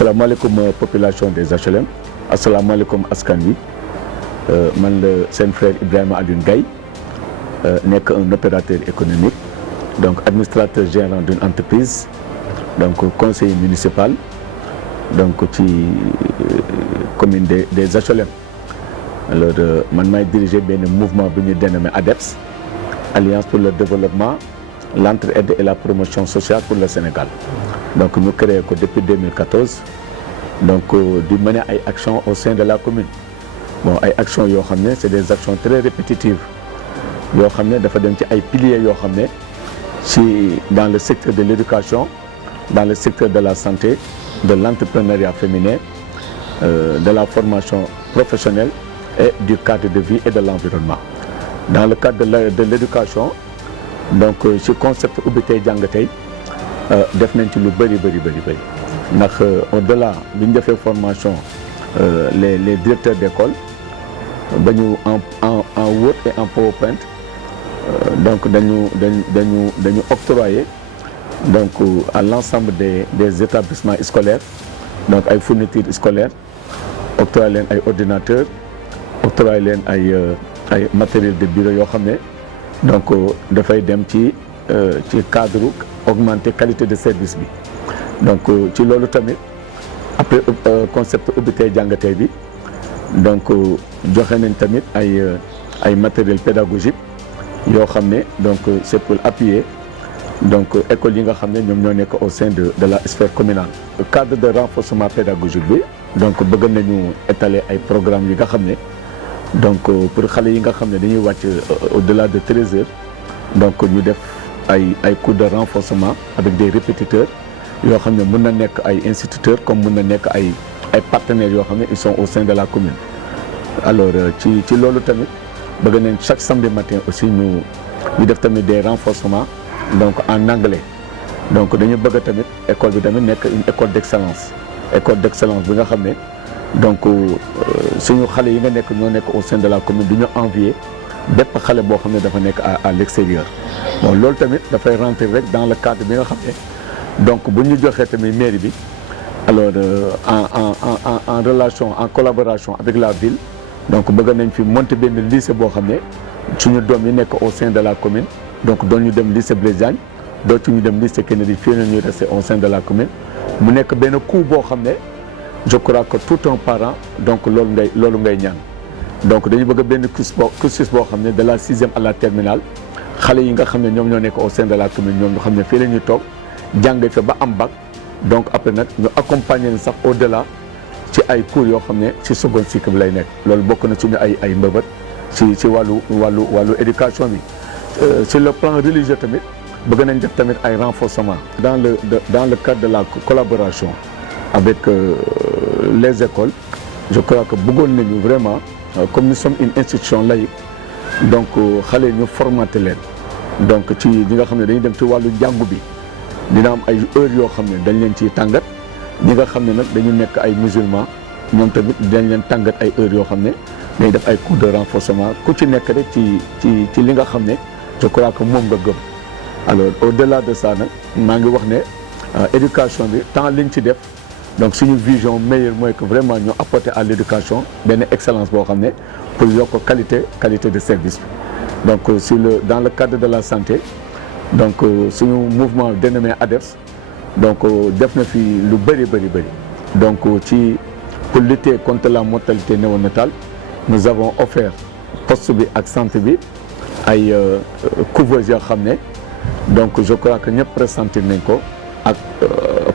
asalaamaaleykum population des HLM asalaamaaleykum askan wi man la seen frère Ibrahima Alioune Gaye nekk un opérateur économique donc administrateur gérant d'une entreprise donc conseiller municipal donc ci commune des HLM. Alors man maay diriger benn mouvement bu ñu dénommé ADEPS Alliance pour le développement l'entraide et la promotion sociale pour le Sénégal. Donc ñu créé ko depuis 2014 donc di mener ay actions au sein de la commune bon ay actions yoo xam ne c'est des actions très répétitives yoo xam ne dafa dem ci ay piliers yoo xam ne ci dans le secteur de l'éducation, dans le secteur de la santé, de l'entrepreneuriat féminin, de la formation professionnelle et du cadre de vie et de l'environnement. Dans le cadre de l'éducation donc ci concept ubbi tey jàng tey def nañ ci lu bëri ndax au-delà bi ñu defee formation les directeurs d'école ba ñu en Word et en PowerPoint donc dañu octroyer donc à l'ensemble des établissements scolaires donc ay fournitures scolaires octroyer leen ay ordinateurs octroyer leen ay matériel de bureau yoo xam ne donc dafay dem ci cadre augmenter qualité de service bi donc ci loolu tamit après concept ubbi tey jàng tey bi donc joxe nañ tamit ay matériel pédagogique yoo xam ne donc c'est pour appuyer donc école yi nga xam ne ñoom ñoo nekk au sein de la sphère communale. Cadre de renforcement pédagogique bi donc bëgg nañu étaler ay programmes yi nga xam ne donc pour xale yi nga xam ne dañuy wàcc au-delà de 13 heures donc ñu def ay cours de renforcement avec des répétiteurs yoo xam ne mën na nekk ay instituteurs comme mën na nekk ay partenaires yoo xam ne ils sont au sein de la commune. Alors ci loolu tamit bëgg nañ chaque samedi matin aussi ñu def tamit des renforcements donc en anglais donc dañu bëgg tamit école bi tamit nekk une école d'excellence bi nga xam ne donc suñu xale yi nga nekk ñoo nekk au sein de la commune du ñu envier bépp xale boo xam ne dafa nekk à l'extérieur. Bon loolu tamit dafay rentrer rek dans le cadre bi nga xam ne donc bu ñu joxee tamit mairie bi alors en relation en collaboration avec la ville donc bëgg nañ fi monter benn lycée boo xam ne suñu doom yi nekk au sein de la commune donc doon ñu dem lycée Blaise Diagne dootu ñu dem lycée Kennedy fii na ñuy rester au sein de la commune mu nekk benn coût boo xam ne je crois que tout un parent donc loolu ngay ñaan donc dañu bëgg benn cursus boo xam ne de la 6e à la terminale xale yi nga xam ne ñoom ñoo nekk au sein de la commune ñoom ñu xam ne fii la ñuy toog jàng fa ba am bac donc après nag ñu accompagner leen sax au-delà ci ay cours yoo xam ne ci second cycle bi lay nekk loolu bokk na suñu ay mbëbët ci wàllu éducation bi. Sur le plan religieux tamit bëgg nañ def tamit ay renforcement dans le cadre de la collaboration avec les écoles. Je crois que bëggoon nañu vraiment comme nous sommes une institution laïque donc xale ñu formater leen donc ci ñi nga xam ne dañuy dem ci wàllu jàngu bi dina am ay heures yoo xam ne dañ leen ciy tàngat ñi nga xam ne nag dañu nekk ay musulmans ñoom tamit dañ leen tàngat ay heures yoo xam ne dañuy def ay cours de renforcement ku ci nekk rek ci li nga xam ne je crois que moom nga gëm. Alors au-delà de ça nag maa ngi wax ne éducation bi temps liñ ci def donc suñu vision meilleure mooy que vraiment ñu apporter à l'éducation benn excellence boo xam ne pour yokk qualité de service bi. Donc dans le cadre de la santé donc suñu mouvement dénommé ADEPS donc def na fi lu bëri donc pour lutter contre la mortalité néonatale nous avons offert poste bi ak santé bi ay couveuses yoo xam ne donc je crois que ñëpp ressentir nañ ko ak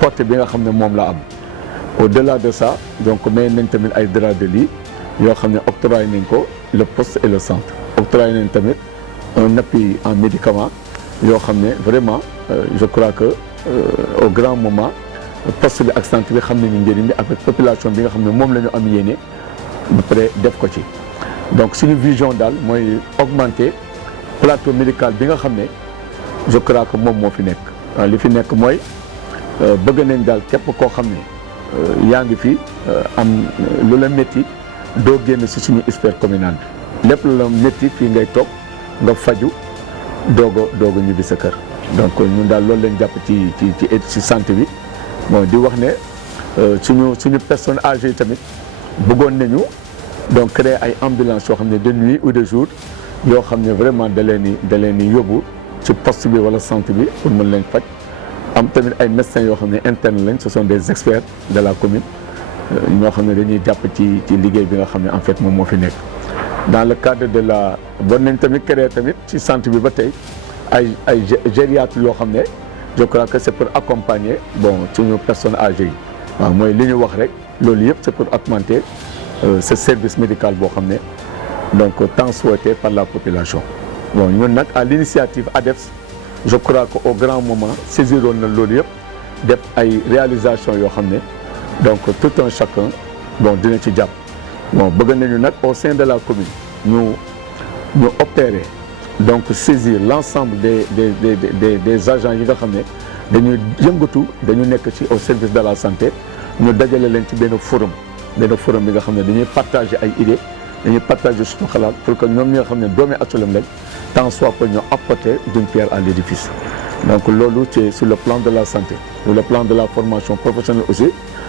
portée bi nga xam ne moom la am. Au-delà de ça donc may nañ tamit ay draps de lit yoo xam ne octroyé nañ ko le poste et le centre. Octroyé nañ tamit un appui en médicaments yoo xam ne vraiment je crois que au grand moment poste bi ak centre bi xam nañu njëriñ bi avec population bi nga xam ne moom la ñu am yéene ba pare def ko ci. Donc suñu vision daal mooy augmenter plateau médical bi nga xam ne je crois que moom moo fi nekk. Li fi nekk mooy bëgg nañ daal képp koo xam ne yaa ngi fi am lu la métti doo génn si suñu sphère communale bi lépp lu la métti fii ngay toog nga faju doog a ñibbi sa kër. Donc ñun daal loolu lañ jàpp ci santé bi bon di wax ne suñu personnes âgées tamit bëggoon nañu donc créer ay ambulances yoo xam ne de nuit ou de jour yoo xam ne vraiment da leen di yóbbu ci poste bi wala centre bi pour mën leen faj am tamit ay médecins yoo xam ne internes lañ ce sont des experts de la commune ñoo xam ne dañuy jàpp ci liggéey bi nga xam ne en fait moom moo fi nekk. dans le cadre de la bon nañ tamit créer tamit ci centre bi ba tey ay gériatres yoo xam ne je crois que c'est pour accompagner bon suñu personnes âgées yi waaw mooy li ñu wax rek loolu yëpp c'est pour augmenter ce service médical boo xam ne donc tant souhaité par la population. bon ñun nag à l'initiative ADEPS je crois que au grand moment saisiroon na loolu yëpp def ay réalisations yoo xam ne donc tout un chacun bon dina ci jàpp. bon bëgg nañu nag au sein de la commune ñu opérer donc saisir l'ensemble des agents yi nga xam ne dañuy yëngatu dañu nekk ci au service de la santé ñu dajale leen ci benn forum bi nga xam ne dañuy partager ay idées dañuy partager suñu xalaat pour que ñoom ñi nga xam ne doomi HLM lañ tant soit peu ñu apporter d'une pierre à l'édifice. donc loolu ci sur le plan de la santé sur le plan de la formation professionnelle aussi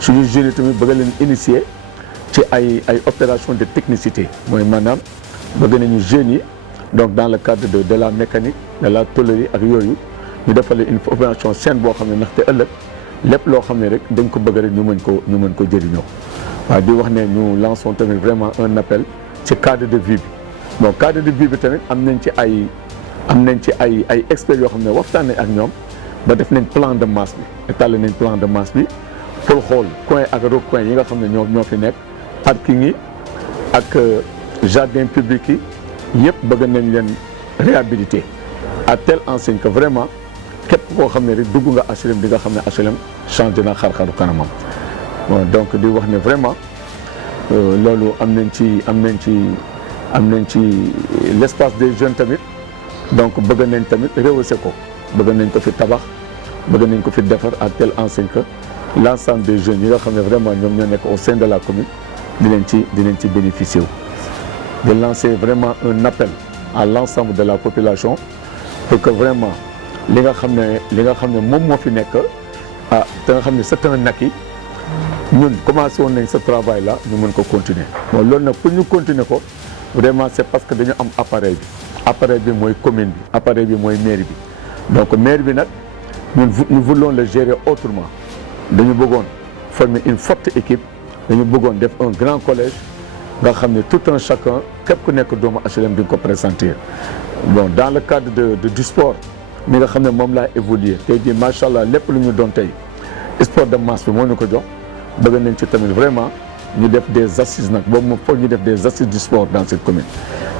suñu jeunes tamit bëgg leen initier ci ay opération de technicité mooy maanaam bëgg nañu jeunes yi donc dans le cadre de la mécanique de la tôlerie ak yooyu ñu defal une opération saine boo xam ne ndaxte ëllëg lépp loo xam ne rek dañ ko bëgg rek ñu mën ko jëriñoo. waaw di wax ne ñu lançons tamit vraiment un appel ci cadre de vie bi bon cadre de vie bi tamit am nañ ci ay experts yoo xam ne waxtaan nañ ak ñoom ba def nañ plan de masse bi étalé nañ plan de masse bi pour xool coin ak recoin yi nga xam ne ñoo fi nekk parking yi ak jardin public yi yëpp bëgg nañ leen réhabiliter à telle enseigne que vraiment képp koo xam ne rek dugg nga HLM di nga xam ne HLM changé na xar-xaru kanamam. bon donc di wax ne vraiment loolu am nañ ci l'espace des jeunes tamit donc bëgg nañ tamit rehausser ko bëgg nañ ko fi tabax bëgg nañ ko fi defar à telle enseigne que l'ensemble des jeunes yi nga xam ne vraiment ñoom ñoo nekk au sein de la commune dinañ ci bénéficier wu. de lancer vraiment un appel à l'ensemble de la population pour que vraiment li nga xam ne moom moo fi nekk te nga xam ne c'est un acquis ñun commencé woon nañ ce travail là ñu mën ko continuer. bon loolu nag pour ñu continuer ko vraiment c'est parce que dañu am appareil bi mooy commune bi appareil bi mooy mairie bi donc mairie bi nag nous voulons le gérer autrement dañu bëggoon former une forte équipe dañu bëggoon def un grand collège nga xam ne tout un chacun képp ku nekk doomu HLM di nga ko présenter. bon dans le cadre du sport mi nga xam ne moom laa évolué tey jii macha allah lépp lu ñu doon tey sport de masse bi moo ñu ko jox bëgg nañ ci tamit vraiment ñu def des assises nag boobu moom foog ñu def des assises du sport dans cette commune.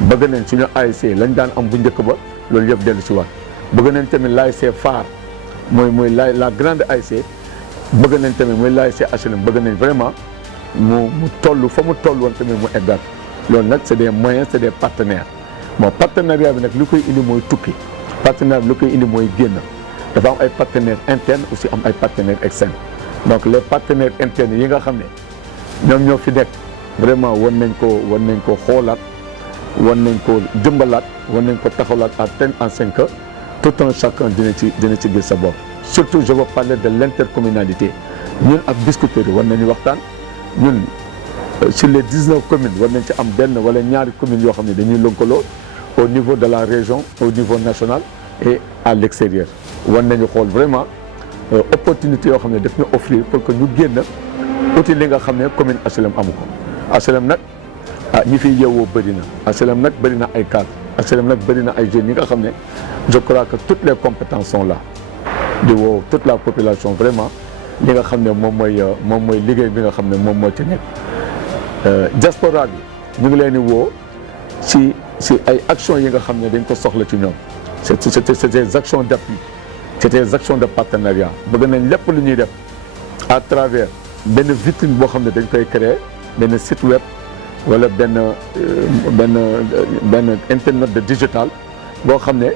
bëgg nañ suñu ASC lañ daan am bu njëkk ba loolu yëpp dellu si waat bëgg nañ tamit l'ASC phare mooy la grande ASC bëgg nañ tamit mooy l'ASC HLM bëgg nañ vraiment mu toll fa mu toll woon tamit mu eggaat loolu nag c'est des moyens c'est des partenaires. bon partenariat bi nag li koy indi mooy tukki partenariat bi li koy indi mooy génn dafa am ay partenaires internes aussi am ay partenaires externes donc les partenaires internes yi nga xam ne ñoom ñoo fi nekk vraiment war nañ ko xoolaat war nañ ko jëmbalaat war nañ ko taxawlaat à telle enseigne que tout un chacun dina ci gis sa bopp. surtout je veux parler de l'intercommunalité ñun ak Biscuiterie war nañu waxtaan ñun sur les 19 communes war nañ ci am benn wala ñaari communes yoo xam ne dañuy lëkkaloo au niveau de la région au niveau national et à l'extérieur war nañu xool vraiment opportunité yoo xam ne daf ñu offrir pour que ñu génn uti li nga xam ne commune HLM amu ko. HLM nag ñi fiy yeewoo bëri na HLM nag bëri na ay cadres HLM nag bëri na ay jeunes yi nga xam ne je crois que toutes les compétences sont là di woo toute la population vraiment li nga xam ne moom mooy liggéey bi nga xam ne moom moo ci nekk. diaspora bi ñu ngi leen di woo ci ay actions yi nga xam ne dañ ko soxla ci ñoom c'est des actions d'appui c'est des actions de partenariat bëgg nañ lépp lu ñuy def à travers benn vitrine boo xam ne dañ koy créer benn site web wala benn internet de digital boo xam ne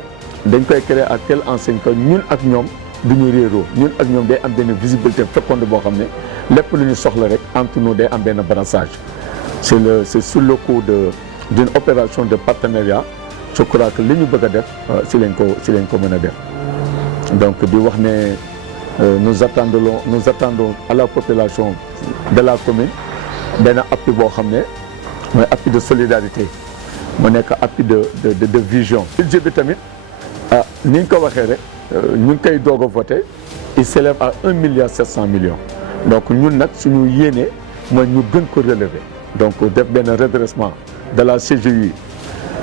dañ koy créer à telle enseigne que ñun ak ñoom du ñu réeroo ñun ak ñoom day am benn visibilité féconde boo xam ne lépp lu ñu soxla rek entre nous day am benn brassage. c'est sur le coup d'une opération de partenariat je crois que li ñu bëgg a def si lañ ko mën a def donc di wax ne nous attendons à la population de la commune benn appui boo xam ne mooy appui de solidarité mu nekk appui de vision. budget bi tamit ni ñu ko waxee rek ñu ngi koy doog a voté il s'élève à 1,7 milliard donc ñun nag suñu yéene mooy ñu gën ko relever donc def benn redressement de la CGI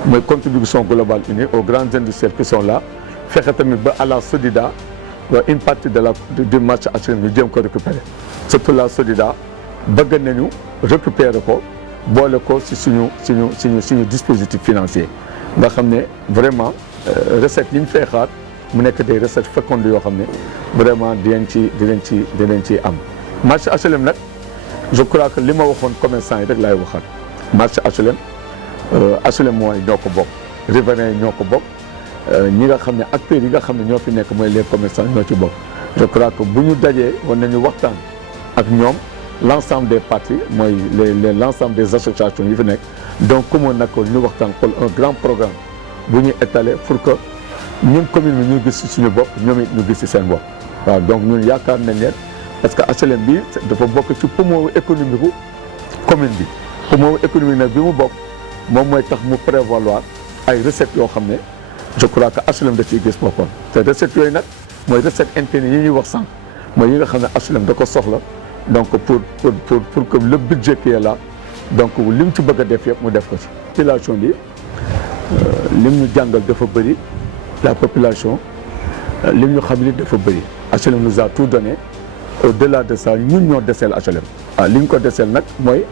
mooy contribution globale unie aux grandes industriels qui sont là fexe tamit ba à la SODIDA une partie du marché HLM ñu jéem ko récupérer surtout la SODIDA bëgg nañu récupérer ko boole ko si suñu dispositif financier nga xam ne vraiment recettes yi ñu fay xaar mu nekk des recettes fécondes yoo xam ne vraiment dinañ ci am. marché HLM nag je crois que li ma waxoon commerçant yi rek laay waxaat marché HLM mooy ñoo ko bokk riverains yi ñoo ko bokk ñi nga xam ne acteurs yi nga xam ne ñoo fi nekk mooy les commerçants ñoo ci bokk. je crois que bu ñu dajee war nañu waxtaan ak ñoom l'ensemble des parties mooy l'ensemble des associations yi fi nekk donc comme nag ñu waxtaan xool un grand programme bu ñuy étaler pour que ñun commune bi ñu gis ci suñu bopp ñoom it ñu gis ci seen bopp waaw donc ñun yaakaar nañ leen parce que HLM bi dafa bokk ci poumon économique bu commune bi poumon économique nag bi mu bokk moom mooy tax mu prévaloir ay recettes yoo xam ne je crois que HLM da ciy gis boppam te recettes yooyu nag mooy recettes internes yi ñuy wax sànq mooy yi nga xam ne HLM da ko soxla donc pour que le budget qui est là donc li mu ci bëgg a def yëpp mu def ko ci. population bi lim ñu jàngal dafa bëri la population lim ñu xam li dafa bëri HLM nous a tout donné au-delà de ça ñun ñoo deseel HLM. waaw li ñu ko deseel nag mooy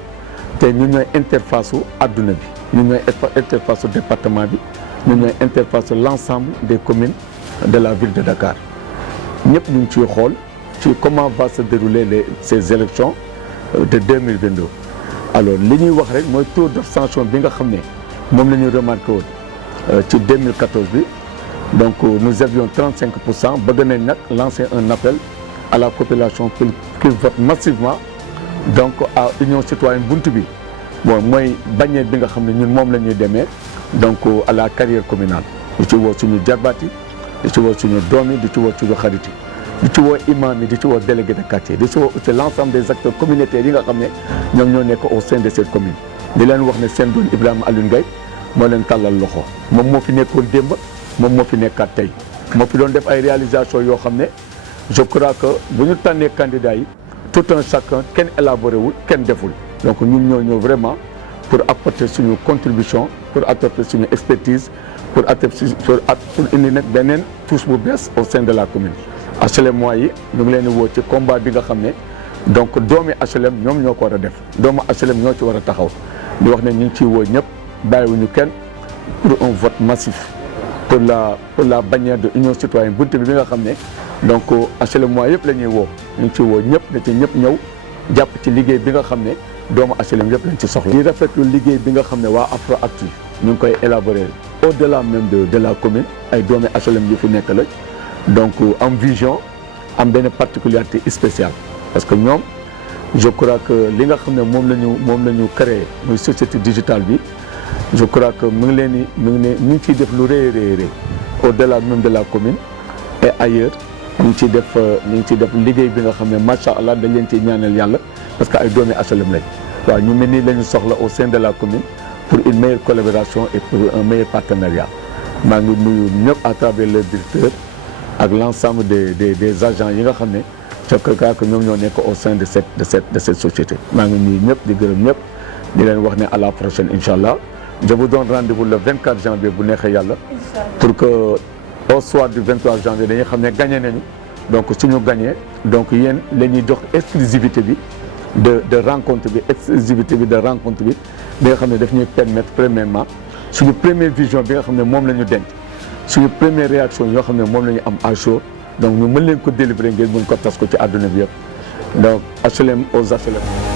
te ñun ñooy interface su adduna bi ñun ñooy interface su département bi ñun ñooy interface su l'ensemble des communes de la ville de Dakar ñëpp ñu ngi ciy xool ci comment va se dérouler ces élections de 2022. alors li ñuy wax rek mooy taux d'abstention bi nga xam ne moom la ñu remarqué woon ci 2014 bi donc nous avions 35%. bëgg nañ nag lancer un appel à la population pour qu'ils votent massivement donc à Union Citoyenne Buntu bi bon mooy bannière bi nga xam ne ñun moom la ñuy demee donc à la carrière communale di ci woo suñu jarbaat yi di ci woo suñu doom yi di ci woo suñu xarit yi di ci woo imam yi di ci woo délégué de quartier di ci woo aussi l'ensemble des acteurs communautaires yi nga xam ne ñoom ñoo nekk au sein de cette commune di leen wax ne seen doon Ibrahima Alioune Gaye moo leen tàllal loxo moom moo fi nekkoon démb moom moo fi nekkaat tey moo fi doon def ay réalisations yoo xam ne je crois que bu ñu tànnee candidats yi tout un chacun kenn élaboré wul kenn deful donc ñun ñoo ñëw vraiment pour apporter suñu contribution pour apporter suñu expertise pour indi nag beneen touche bu bees au sein de la commune. HLM mooy yi ñu ngi leen di woo ci combat bi nga xam ne donc doomi HLM ñoom ñoo ko war a def doomu HLM ñoo ci war a taxaw di wax ne ñu ngi ciy woo ñëpp bàyyiwuñu kenn pour un vote massif pour la bannière de Union Citoyenne Buntu bi nga xam ne donc HLM mooy yëpp la ñuy woo ñu ngi ciy woo ñëpp na ci ñëpp ñëw jàpp ci liggéey bi nga xam ne doomu HLM yëpp lañ ci soxla. di rafetlu liggéey bi nga xam ne waa Afroactu ñu ngi koy élaborer au-delà même de la commune ay doomi HLM yu fi nekk la donc am vision am benn particularité spéciale parce que ñoom je crois que li nga xam ne moom la ñu créé muy société digitale bi je crois que mu ngi ciy def lu rëy au-delà même de la commune et ailleurs ñu ngi ciy def liggéey bi nga xam ne macha allah dañ leen ciy ñaanal yàlla parce que ay doomi HLM lañ waaw ñu mel ni la ñu soxla au sein de la commune pour une meilleure collaboration et pour un meilleur partenariat maa ngi nuyu ñëpp à travers le directeur ak l'ensemble des agents yi nga xam ne je crois que ñoom ñoo nekk au sein de cette société maa ngi nuyu ñëpp di gërëm ñëpp di leen wax ne à la prochaine incha allah je vous donne rendez-vous le 24 janvier bu neexee yàlla pour que au soir du 23 janvier dañuy xam ne gagné nañu donc suñu gagné donc yéen la ñuy jox exclusivité bi de rencontre bi nga xam ne daf ñuy permettre premièrement suñu première vision bi nga xam ne moom la ñu denc suñu première réaction yoo xam ne moom la ñu am à chaud donc ñu mën leen ko délivrer ngeen mën ko tas ko ci àdduna bi yëpp donc HLM aux HLM